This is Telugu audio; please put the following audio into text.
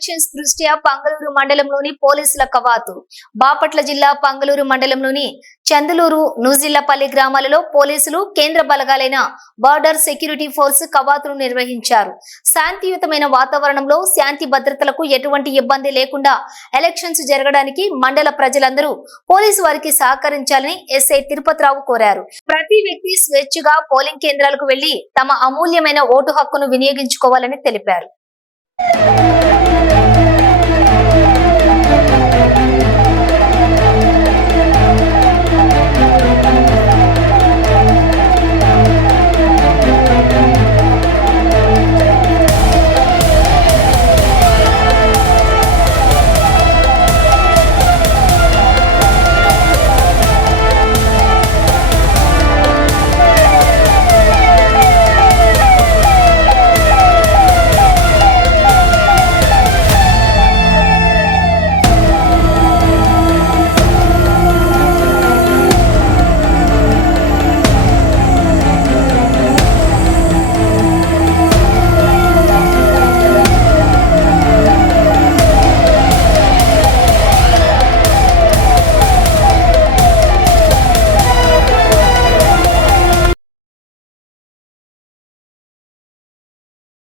ఎలక్షన్స్ దృష్ట్యా పంగలూరు మండలంలోని పోలీసుల కవాతు. బాపట్ల జిల్లా పంగలూరు మండలంలోని చందులూరు, నూజిల్లపల్లి గ్రామాలలో పోలీసులు, కేంద్ర బలగాలైన బార్డర్ సెక్యూరిటీ ఫోర్స్ కవాతును నిర్వహించారు. శాంతియుతమైన వాతావరణంలో శాంతి భద్రతలకు ఎటువంటి ఇబ్బంది లేకుండా ఎలక్షన్స్ జరగడానికి మండల ప్రజలందరూ పోలీసు వారికి సహకరించాలని ఎస్ఐ తిరుపతిరావు కోరారు. ప్రతి వ్యక్తి స్వేచ్ఛగా పోలింగ్ కేంద్రాలకు వెళ్లి తమ అమూల్యమైన ఓటు హక్కును వినియోగించుకోవాలని తెలిపారు.